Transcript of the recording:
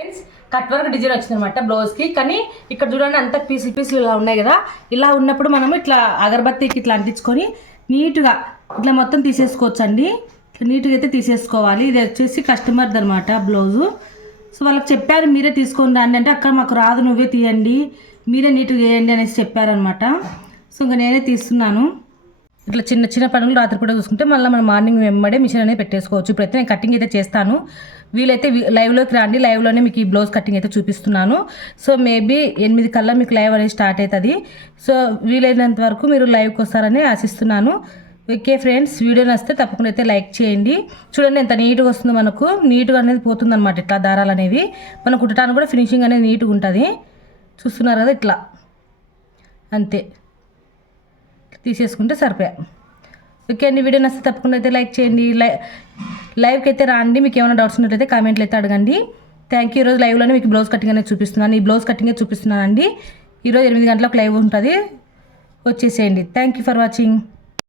Friends cut work design వచ్చిందనమాట బ్లౌజ్కి. కానీ ఇక్కడ చూడండి అంత పీసులు ఇలా ఉన్నాయి కదా. ఇలా ఉన్నప్పుడు మనం ఇట్లా అగరబత్తికి ఇట్లా అంటించుకొని నీట్గా ఇట్లా మొత్తం తీసేసుకోవచ్చు అండి. నీట్గా అయితే తీసేసుకోవాలి. ఇది వచ్చేసి కస్టమర్ది అనమాట బ్లౌజు. సో వాళ్ళకి చెప్పారు మీరే తీసుకొని రండి అంటే, అక్కడ మాకు రాదు నువ్వే తీయండి, మీరే నీట్గా చేయండి అనేసి చెప్పారనమాట. సో ఇంకా నేనే తీస్తున్నాను. ఇట్లా చిన్న చిన్న పనులు రాత్రిపూట చూసుకుంటే మళ్ళీ మనం మార్నింగ్ వెంబడే మిషన్ అనేది పెట్టేసుకోవచ్చు. ఇప్పుడైతే నేను కటింగ్ అయితే చేస్తాను. వీలైతే లైవ్లోకి రండి, లైవ్లోనే మీకు ఈ బ్లౌజ్ కటింగ్ అయితే చూపిస్తున్నాను. సో మేబీ 8 కల్లా మీకు లైవ్ అనేది స్టార్ట్ అవుతుంది. సో వీలైనంత వరకు మీరు లైవ్కి వస్తారని ఆశిస్తున్నాను. ఓకే ఫ్రెండ్స్, వీడియో నచ్చితే తప్పకుండా అయితే లైక్ చేయండి. చూడండి ఎంత నీట్గా వస్తుందో, మనకు నీట్గా అనేది పోతుంది అనమాట. ఇట్లా దారాలు అనేవి మనం కుట్టడానికి కూడా ఫినిషింగ్ అనేది నీట్గా ఉంటుంది. చూస్తున్నారు కదా, ఇట్లా అంతే తీసేసుకుంటే సరిపోయా. ఓకే అండి, వీడియో నచ్చితే తప్పకుండా అయితే లైక్ చేయండి. లైవ్కి అయితే రాండి. మీకు ఏమైనా డౌట్స్ ఉన్నట్లయితే కామెంట్లు అయితే అడగండి. Thank you. ఈరోజు లైవ్లోనే మీకు బ్లౌజ్ కటింగ్ అనేది చూపిస్తున్నాను. ఈ బ్లౌజ్ కటింగే చూపిస్తున్నాను అండి. ఈరోజు 8 గంటలకు లైవ్ ఉంటుంది, వచ్చేసేయండి. Thank you for watching.